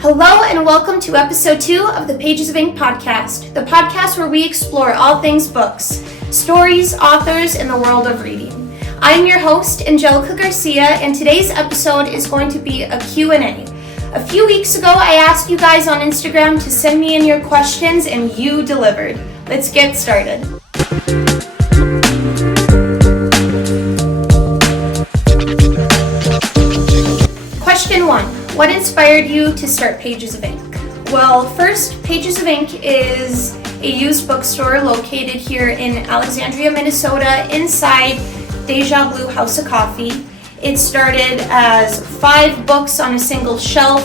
Hello and welcome to episode 2 of the Pages of Ink podcast, the podcast where we explore all things books, stories, authors, and the world of reading. I'm your host, Angelica Garcia, and today's episode is going to be a Q&A. A few weeks ago, I asked you guys on Instagram to send me in your questions, and you delivered. Let's get started. Question 1. What inspired you to start Pages of Ink? Well, first, Pages of Ink is a used bookstore located here in Alexandria, Minnesota, inside Deja, Bleu House of Coffee. It started as 5 books on a single shelf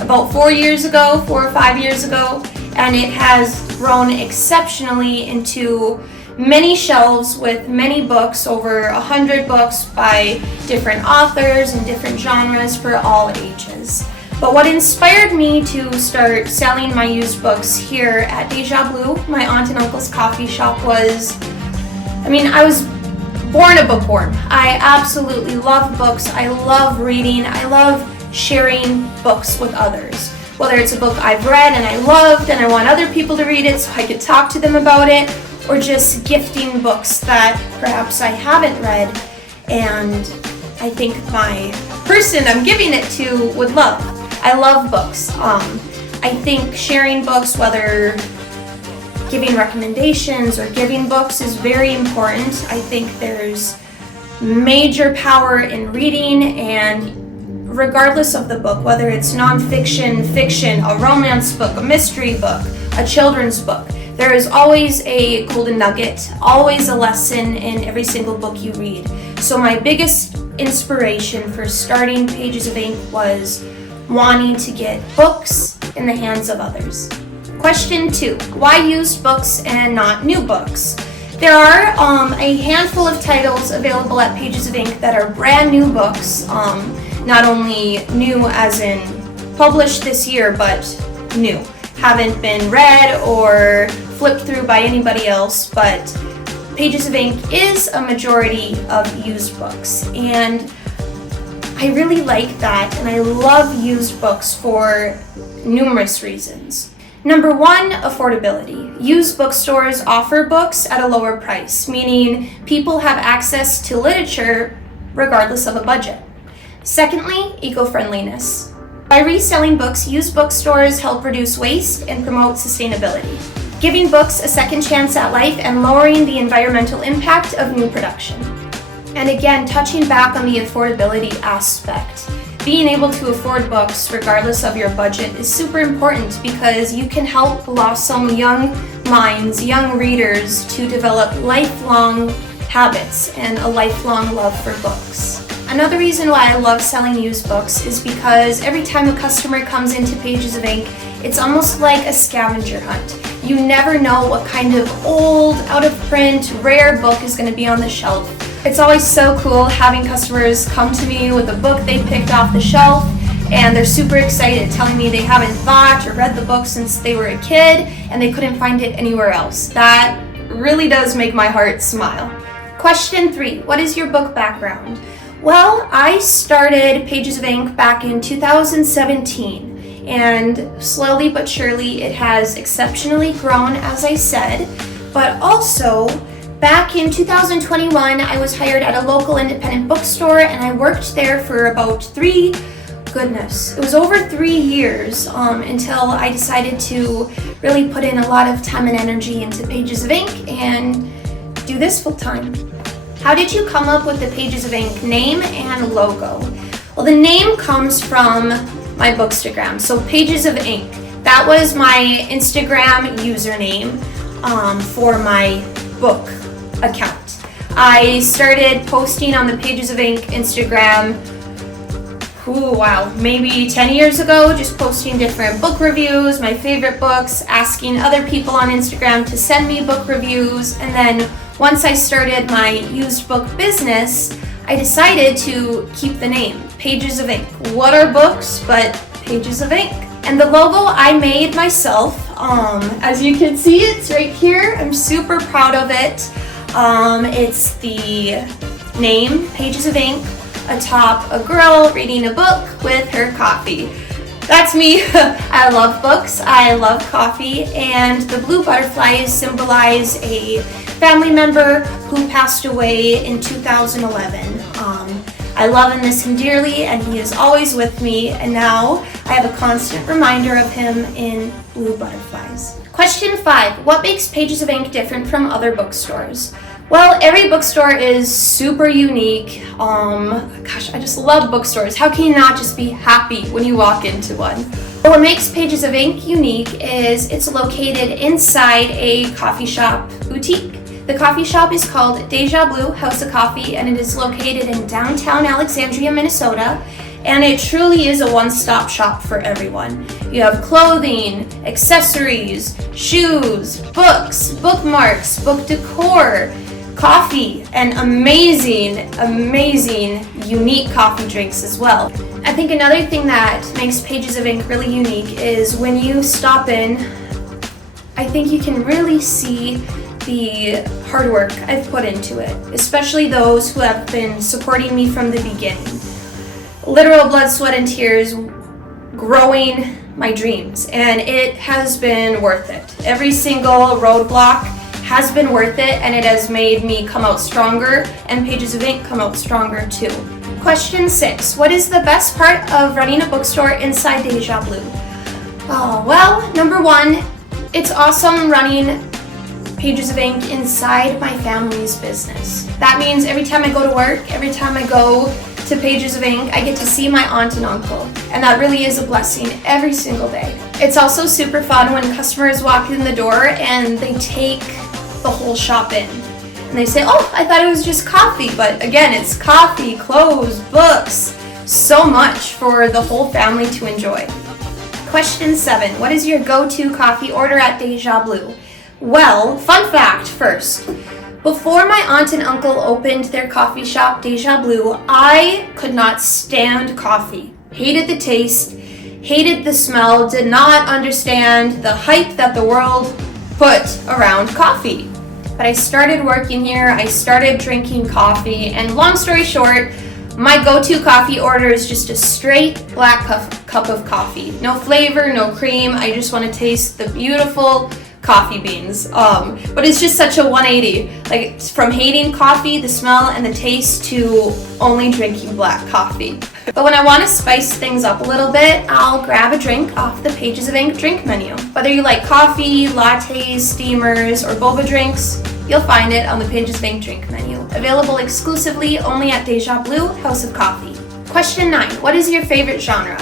about 4 or 5 years ago, and it has grown exceptionally into many shelves with many books, over 100 books by different authors and different genres for all ages. But what inspired me to start selling my used books here at Deja Bleu, my aunt and uncle's coffee shop, I was born a bookworm. I absolutely love books. I love reading. I love sharing books with others. Whether it's a book I've read and I loved and I want other people to read it so I could talk to them about it, or just gifting books that perhaps I haven't read and I think my person I'm giving it to would love. I love books. I think sharing books, whether giving recommendations or giving books, is very important. I think there's major power in reading, and regardless of the book, whether it's nonfiction, fiction, a romance book, a mystery book, a children's book, there is always a golden nugget, always a lesson in every single book you read. So my biggest inspiration for starting Pages of Ink was wanting to get books in the hands of others. Question 2. Why used books and not new books? There are a handful of titles available at Pages of Ink that are brand new books, not only new as in published this year, but new. Haven't been read or flipped through by anybody else, but Pages of Ink is a majority of used books, and I really like that, and I love used books for numerous reasons. Number 1, affordability. Used bookstores offer books at a lower price, meaning people have access to literature regardless of a budget. Secondly, eco-friendliness. By reselling books, used bookstores help reduce waste and promote sustainability, giving books a second chance at life and lowering the environmental impact of new production. And again, touching back on the affordability aspect, being able to afford books regardless of your budget is super important because you can help blossom young minds, young readers to develop lifelong habits and a lifelong love for books. Another reason why I love selling used books is because every time a customer comes into Pages of Ink, it's almost like a scavenger hunt. You never know what kind of old, out of print, rare book is going to be on the shelf. It's always so cool having customers come to me with a book they picked off the shelf, and they're super excited, telling me they haven't bought or read the book since they were a kid and they couldn't find it anywhere else. That really does make my heart smile. Question 3. What is your book background? Well, I started Pages of Ink back in 2017, and slowly but surely it has exceptionally grown, as I said, but also back in 2021, I was hired at a local independent bookstore, and I worked there for about it was over 3 years until I decided to really put in a lot of time and energy into Pages of Ink and do this full time. How did you come up with the Pages of Ink name and logo? Well, the name comes from my Bookstagram, so Pages of Ink. That was my Instagram username for my book account. I started posting on the Pages of Ink Instagram, maybe 10 years ago, just posting different book reviews, my favorite books, asking other people on Instagram to send me book reviews, and then once I started my used book business, I decided to keep the name, Pages of Ink. What are books but Pages of Ink? And the logo I made myself. As you can see, it's right here. I'm super proud of it. It's the name, Pages of Ink, atop a girl reading a book with her coffee. That's me. I love books, I love coffee, and the blue butterflies symbolize a family member who passed away in 2011. I love and miss him dearly, and he is always with me, and now I have a constant reminder of him in blue butterflies. Question 5. What makes Pages of Ink different from other bookstores? Well, every bookstore is super unique. I just love bookstores. How can you not just be happy when you walk into one? What makes Pages of Ink unique is it's located inside a coffee shop boutique. The coffee shop is called Deja, Bleu, House of Coffee, and it is located in downtown Alexandria, Minnesota. And it truly is a one-stop shop for everyone. You have clothing, accessories, shoes, books, bookmarks, book decor, coffee, and amazing, unique coffee drinks as well. I think another thing that makes Pages of Ink really unique is when you stop in, I think you can really see the hard work I've put into it, especially those who have been supporting me from the beginning. Literal blood, sweat, and tears growing my dreams, and it has been worth it. Every single roadblock has been worth it, and it has made me come out stronger, and Pages of Ink come out stronger too. Question 6. What is the best part of running a bookstore inside Deja Bleu? Well, number 1, it's awesome running Pages of Ink inside my family's business. That means every time I go to work, every time I go to Pages of Ink, I get to see my aunt and uncle, and that really is a blessing every single day. It's also super fun when customers walk in the door and they take the whole shop in. And they say, oh, I thought it was just coffee, but again, it's coffee, clothes, books, so much for the whole family to enjoy. Question 7. What is your go-to coffee order at Deja Bleu? Well, fun fact first. Before my aunt and uncle opened their coffee shop, Deja Bleu, I could not stand coffee. Hated the taste, hated the smell, did not understand the hype that the world put around coffee. But I started working here, I started drinking coffee, and long story short, my go-to coffee order is just a straight black cup of coffee. No flavor, no cream, I just want to taste the beautiful coffee beans. But it's just such a 180. Like, from hating coffee, the smell and the taste, to only drinking black coffee. But when I want to spice things up a little bit, I'll grab a drink off the Pages of Ink drink menu. Whether you like coffee, lattes, steamers, or boba drinks, you'll find it on the Pages of Ink drink menu. Available exclusively only at Deja Bleu, House of Coffee. Question 9. What is your favorite genre?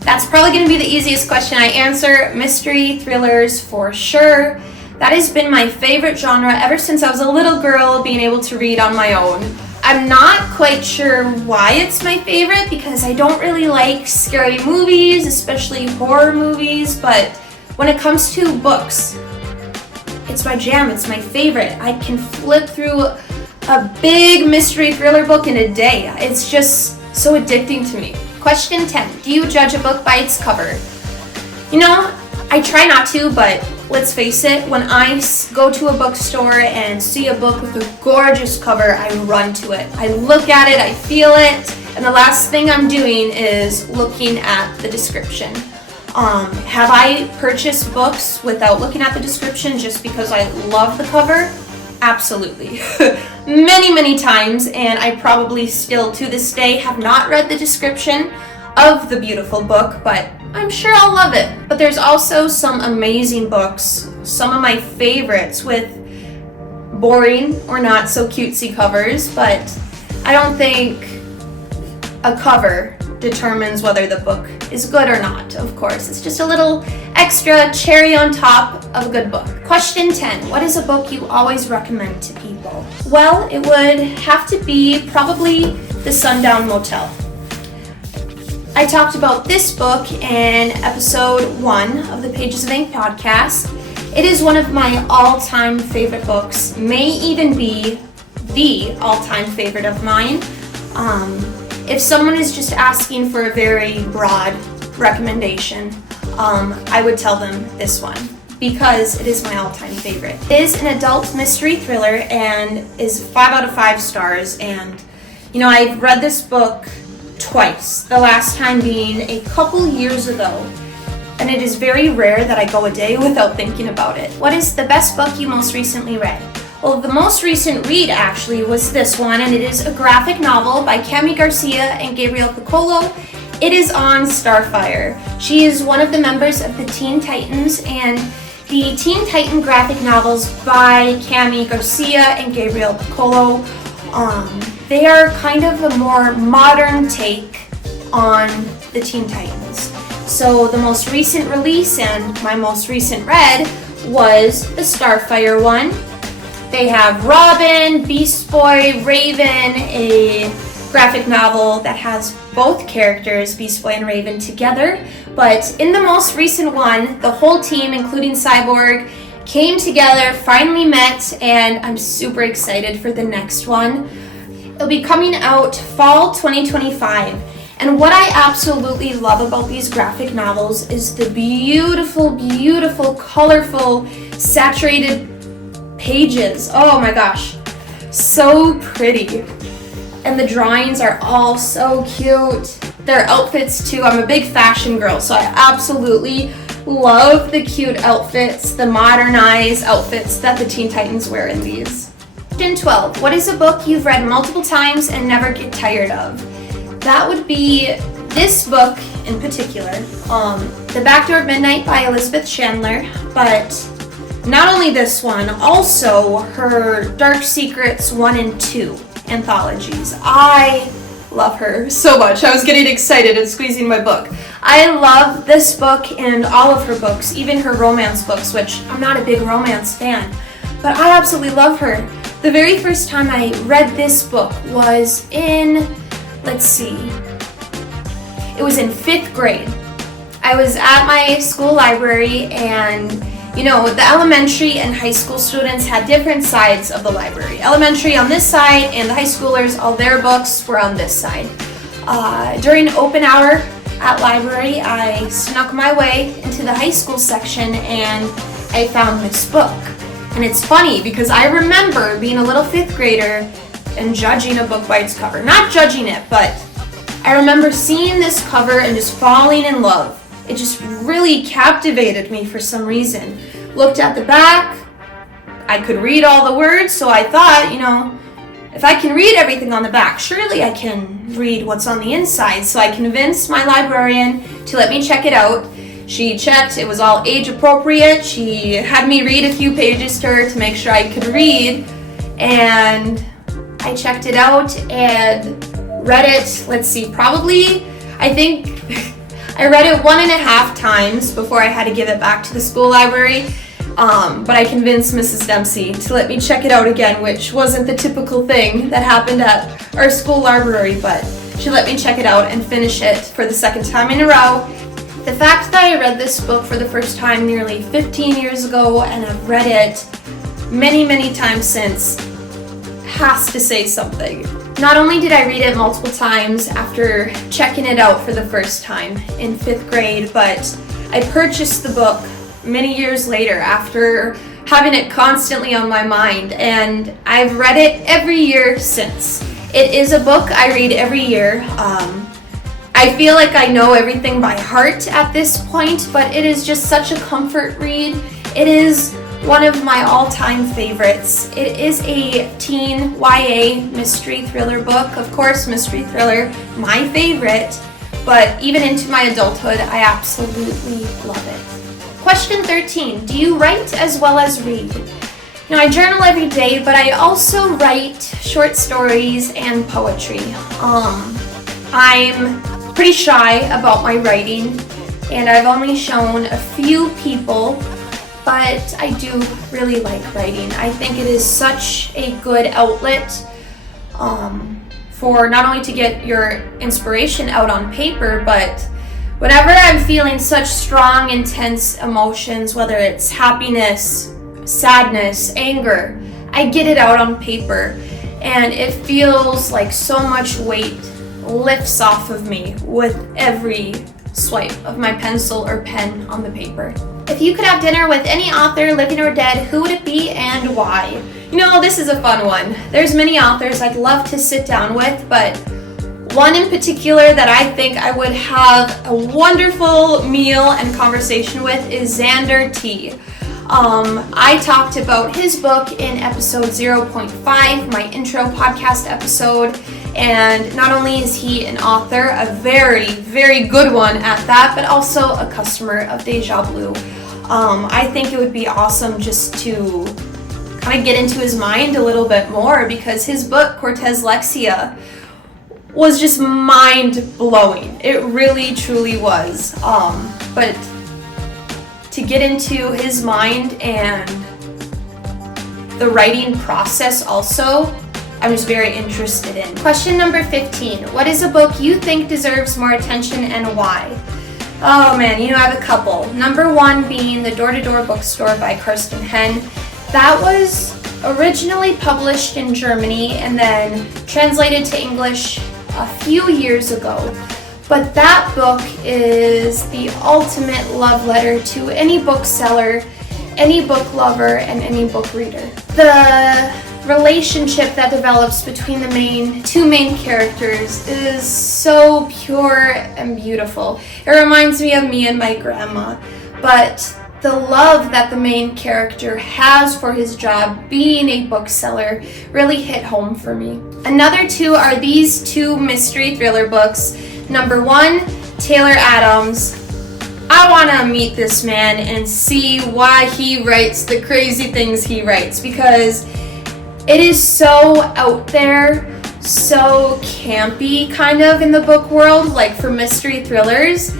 That's probably going to be the easiest question I answer. Mystery, thrillers, for sure. That has been my favorite genre ever since I was a little girl, being able to read on my own. I'm not quite sure why it's my favorite, because I don't really like scary movies, especially horror movies, but when it comes to books, it's my jam, it's my favorite. I can flip through a big mystery thriller book in a day. It's just so addicting to me. Question 10. Do you judge a book by its cover? You know, I try not to, but let's face it, when I go to a bookstore and see a book with a gorgeous cover, I run to it. I look at it, I feel it, and the last thing I'm doing is looking at the description. Have I purchased books without looking at the description just because I love the cover? Absolutely. Many times, and I probably still to this day have not read the description of the beautiful book, but I'm sure I'll love it. But there's also some amazing books, some of my favorites, with boring or not so cutesy covers, but I don't think a cover determines whether the book is good or not, of course. It's just a little extra cherry on top of a good book. Question 10. What is a book you always recommend to people? Well, it would have to be probably The Sundown Motel. I talked about this book in episode 1 of the Pages of Ink podcast. It is one of my all-time favorite books, may even be the all-time favorite of mine. If someone is just asking for a very broad recommendation, I would tell them this one, because it is my all-time favorite. It is an adult mystery thriller and is 5 out of 5 stars. And, you know, I've read this book twice, the last time being a couple years ago. And it is very rare that I go a day without thinking about it. What is the best book you most recently read? Well, the most recent read actually was this one, and it is a graphic novel by Cami Garcia and Gabriel Piccolo. It is on Starfire. She is one of the members of the Teen Titans, and the Teen Titan graphic novels by Cami Garcia and Gabriel Piccolo, they are kind of a more modern take on the Teen Titans. So the most recent release and my most recent read was the Starfire one. They have Robin, Beast Boy, Raven, a graphic novel that has both characters, Beast Boy and Raven, together. But in the most recent one, the whole team, including Cyborg, came together, finally met, and I'm super excited for the next one. It'll be coming out fall 2025. And what I absolutely love about these graphic novels is the beautiful, beautiful, colorful, saturated pages. Oh my gosh, so pretty. And the drawings are all so cute. Their outfits too. I'm a big fashion girl, so I absolutely love the cute outfits, the modernized outfits that the Teen Titans wear in these. Question 12. What is a book you've read multiple times and never get tired of? That would be this book in particular, The Back Door of Midnight by Elizabeth Chandler, but not only this one, also her Dark Secrets 1 and 2 anthologies. I love her so much. I was getting excited and squeezing my book. I love this book and all of her books, even her romance books, which I'm not a big romance fan, but I absolutely love her. The very first time I read this book was in, it was in 5th grade. I was at my school library, and you know, the elementary and high school students had different sides of the library. Elementary on this side, and the high schoolers, all their books were on this side. During open hour at library, I snuck my way into the high school section and I found this book. And it's funny because I remember being a little 5th grader and judging a book by its cover. Not judging it, but I remember seeing this cover and just falling in love. It just really captivated me for some reason. Looked at the back, I could read all the words, so I thought, you know, if I can read everything on the back, surely I can read what's on the inside. So I convinced my librarian to let me check it out. She checked, it was all age appropriate. She had me read a few pages to her to make sure I could read. And I checked it out and read it, probably, I think, I read it 1.5 times before I had to give it back to the school library. But I convinced Mrs. Dempsey to let me check it out again, which wasn't the typical thing that happened at our school library, but she let me check it out and finish it for the 2nd time in a row. The fact that I read this book for the first time nearly 15 years ago and I've read it many, many times since has to say something. Not only did I read it multiple times after checking it out for the first time in 5th grade, but I purchased the book many years later after having it constantly on my mind, and I've read it every year since. It is a book I read every year. I feel like I know everything by heart at this point, but it is just such a comfort read. It is one of my all-time favorites. It is a teen YA mystery thriller book. Of course, mystery thriller, my favorite, but even into my adulthood, I absolutely love it. Question 13, do you write as well as read? You know, I journal every day, but I also write short stories and poetry. I'm pretty shy about my writing, and I've only shown a few people, but I do really like writing. I think it is such a good outlet for not only to get your inspiration out on paper, but whenever I'm feeling such strong, intense emotions, whether it's happiness, sadness, anger, I get it out on paper, and it feels like so much weight lifts off of me with every swipe of my pencil or pen on the paper. If you could have dinner with any author, living or dead, who would it be and why? You know, this is a fun one. There's many authors I'd love to sit down with, but One in particular that I think I would have a wonderful meal and conversation with is Xander T. I talked about his book in episode 0.5, my intro podcast episode, and not only is he an author, a very, very good one at that, but also a customer of Deja Bleu. I think it would be awesome just to kind of get into his mind a little bit more, because his book, Cortez Lexia, was just mind-blowing. It really, truly was. But to get into his mind and the writing process also, I'm just very interested in. Question number 15. What is a book you think deserves more attention and why? Oh man, I have a couple. Number one being The Door-to-Door Bookstore by Kirsten Henn. That was originally published in Germany and then translated to English a few years ago. But that book is the ultimate love letter to any bookseller, any book lover, and any book reader. The relationship that develops between the two main characters is so pure and beautiful. It reminds me of me and my grandma, but the love that the main character has for his job being a bookseller really hit home for me. Another two are these two mystery thriller books. Number one, Taylor Adams. I want to meet this man and see why he writes the crazy things he writes, because it is so out there, so campy kind of in the book world, like for mystery thrillers,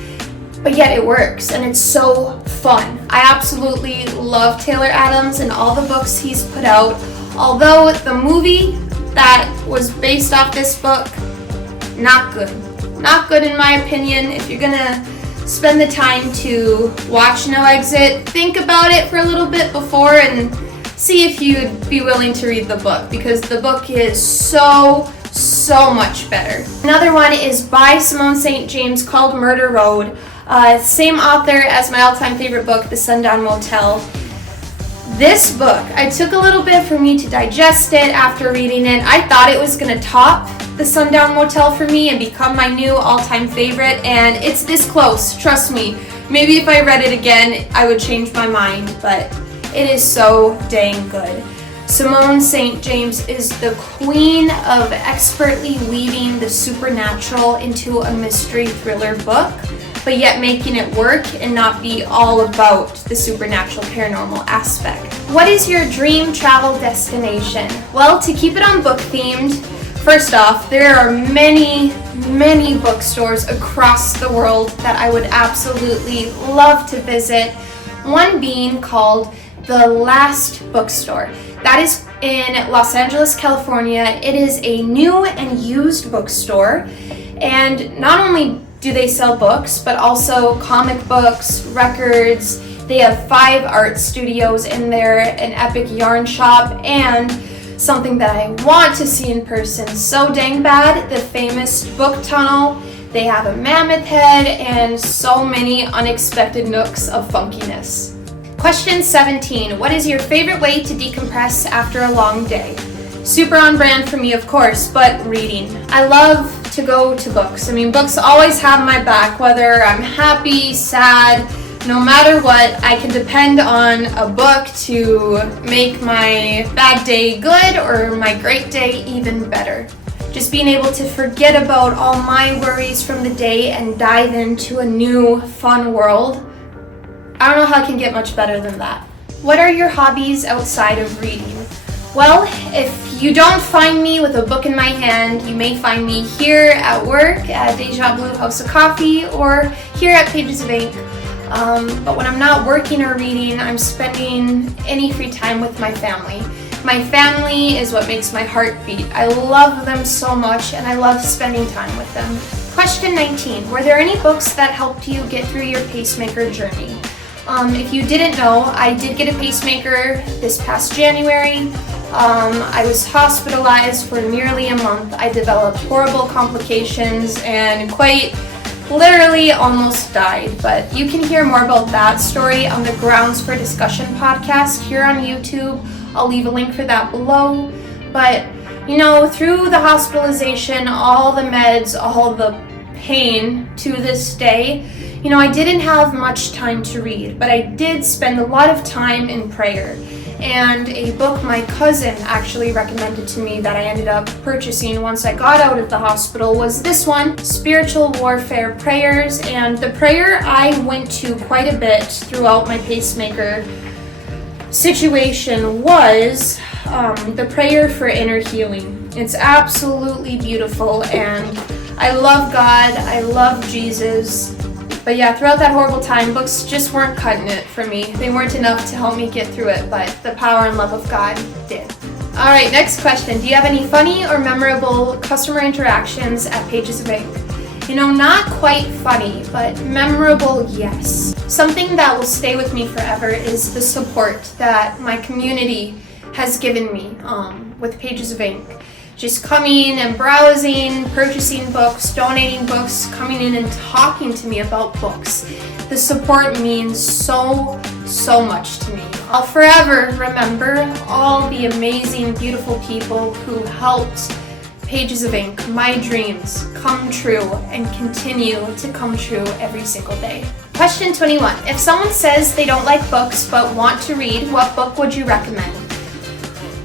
but yet it works and it's so fun. I absolutely love Taylor Adams and all the books he's put out, although the movie that was based off this book, not good. Not good in my opinion. If you're gonna spend the time to watch No Exit, think about it for a little bit before and see if you'd be willing to read the book, because the book is so much better. Another one is by Simone St. James called Murder Road. Same author as my all-time favorite book, The Sundown Motel. This book, it took a little bit for me to digest it after reading it. I thought it was going to top The Sundown Motel for me and become my new all-time favorite, and it's this close, trust me. Maybe if I read it again, I would change my mind, but it is so dang good. Simone St. James is the queen of expertly weaving the supernatural into a mystery thriller book, but yet making it work and not be all about the supernatural paranormal aspect. What is your dream travel destination? Well, to keep it on book themed, first off, there are many bookstores across the world that I would absolutely love to visit. One being called The Last Bookstore. That is in Los Angeles, California. It is a new and used bookstore, and not only do they sell books, but also comic books, records. They have 5 art studios in there, an epic yarn shop, and something that I want to see in person so dang bad, the famous book tunnel. They have a mammoth head and so many unexpected nooks of funkiness. Question 17. What is your favorite way to decompress after a long day? Super on brand for me, of course, but reading. I love to go to books. Books always have my back, whether I'm happy, sad, no matter what, I can depend on a book to make my bad day good or my great day even better. Just being able to forget about all my worries from the day and dive into a new, fun world. I don't know how I can get much better than that. What are your hobbies outside of reading? Well, if you don't find me with a book in my hand, you may find me here at work at Deja Bleu House of Coffee or here at Pages of Ink. But when I'm not working or reading, I'm spending any free time with my family. My family is what makes my heart beat. I love them so much and I love spending time with them. Question 19. Were there any books that helped you get through your pacemaker journey? If you didn't know, I did get a pacemaker this past January. I was hospitalized for nearly a month. I developed horrible complications and quite literally almost died. But you can hear more about that story on the Grounds for Discussion podcast here on YouTube. I'll leave a link for that below. But Through the hospitalization, all the meds, all the pain to this day, I didn't have much time to read, but I did spend a lot of time in prayer. And a book my cousin actually recommended to me that I ended up purchasing once I got out of the hospital was this one, Spiritual Warfare Prayers. And the prayer I went to quite a bit throughout my pacemaker situation was the prayer for inner healing. It's absolutely beautiful, and I love God, I love Jesus. But yeah, throughout that horrible time, books just weren't cutting it for me. They weren't enough to help me get through it, but the power and love of God did. All right, next question. Do you have any funny or memorable customer interactions at Pages of Ink? Not quite funny, but memorable, yes. Something that will stay with me forever is the support that my community has given me with Pages of Ink. Just coming and browsing, purchasing books, donating books, coming in and talking to me about books. The support means so much to me. I'll forever remember all the amazing, beautiful people who helped Pages of Ink, my dreams, come true and continue to come true every single day. Question 21. If someone says they don't like books but want to read, what book would you recommend?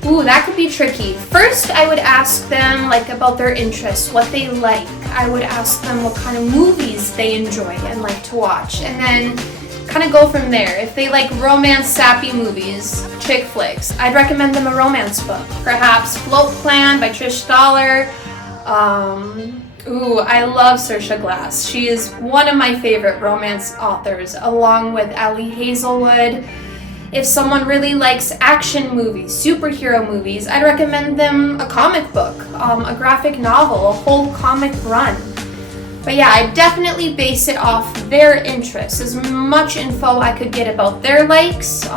Ooh, that could be tricky. First, I would ask them about their interests, what they like. I would ask them what kind of movies they enjoy and like to watch, and then kind of go from there. If they like romance, sappy movies, chick flicks, I'd recommend them a romance book. Perhaps Float Plan by Trish Dollar. I love Saoirse Glass. She is one of my favorite romance authors, along with Ali Hazelwood. If someone really likes action movies, superhero movies, I'd recommend them a comic book, a graphic novel, a whole comic run. But yeah, I definitely base it off their interests, as much info I could get about their likes.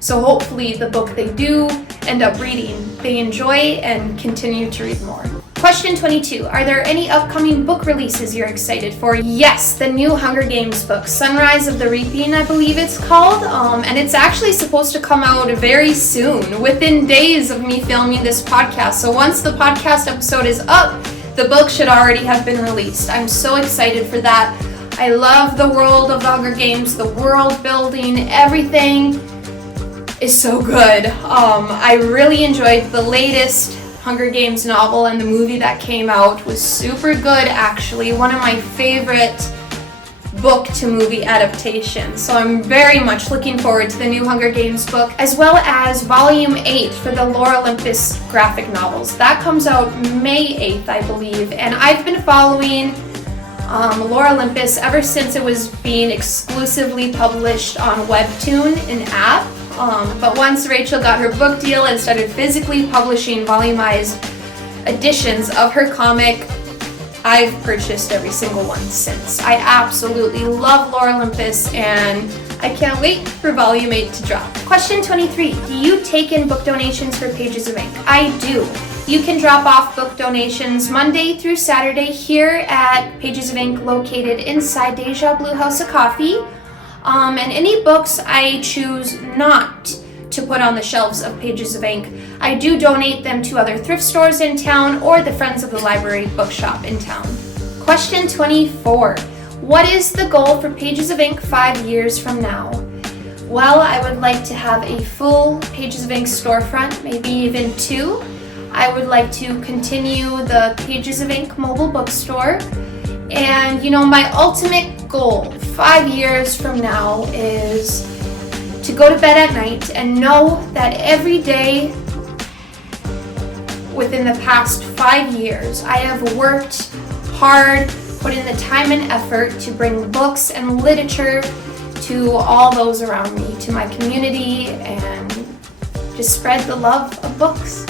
So hopefully the book they do end up reading, they enjoy and continue to read more. Question 22. Are there any upcoming book releases you're excited for? Yes, the new Hunger Games book, Sunrise of the Reaping, I believe it's called. And it's actually supposed to come out very soon, within days of me filming this podcast. So once the podcast episode is up, the book should already have been released. I'm so excited for that. I love the world of the Hunger Games, the world building, everything is so good. I really enjoyed the latest Hunger Games novel, and the movie that came out was super good, actually. One of my favorite book to movie adaptations. So I'm very much looking forward to the new Hunger Games book, as well as Volume 8 for the Lore Olympus graphic novels. That comes out May 8th, I believe, and I've been following Lore Olympus ever since it was being exclusively published on Webtoon, an app. But once Rachel got her book deal and started physically publishing volumized editions of her comic, I've purchased every single one since. I absolutely love Lore Olympus, and I can't wait for Volume 8 to drop. Question 23. Do you take in book donations for Pages of Ink? I do. You can drop off book donations Monday through Saturday here at Pages of Ink, located inside Deja Bleu House of Coffee. And any books I choose not to put on the shelves of Pages of Ink, I do donate them to other thrift stores in town or the Friends of the Library bookshop in town. Question 24. What is the goal for Pages of Ink 5 years from now? Well, I would like to have a full Pages of Ink storefront, maybe even 2. I would like to continue the Pages of Ink mobile bookstore. And my ultimate goal 5 years from now is to go to bed at night and know that every day within the past 5 years I have worked hard, put in the time and effort to bring books and literature to all those around me, to my community, and just spread the love of books.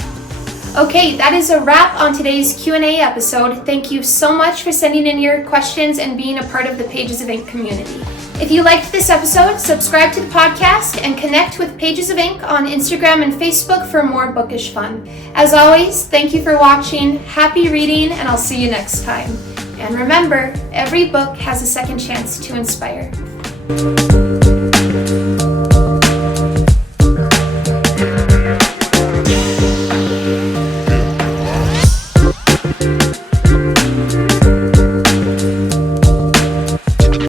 Okay, that is a wrap on today's Q&A episode. Thank you so much for sending in your questions and being a part of the Pages of Ink community. If you liked this episode, subscribe to the podcast and connect with Pages of Ink on Instagram and Facebook for more bookish fun. As always, thank you for watching, happy reading, and I'll see you next time. And remember, every book has a second chance to inspire.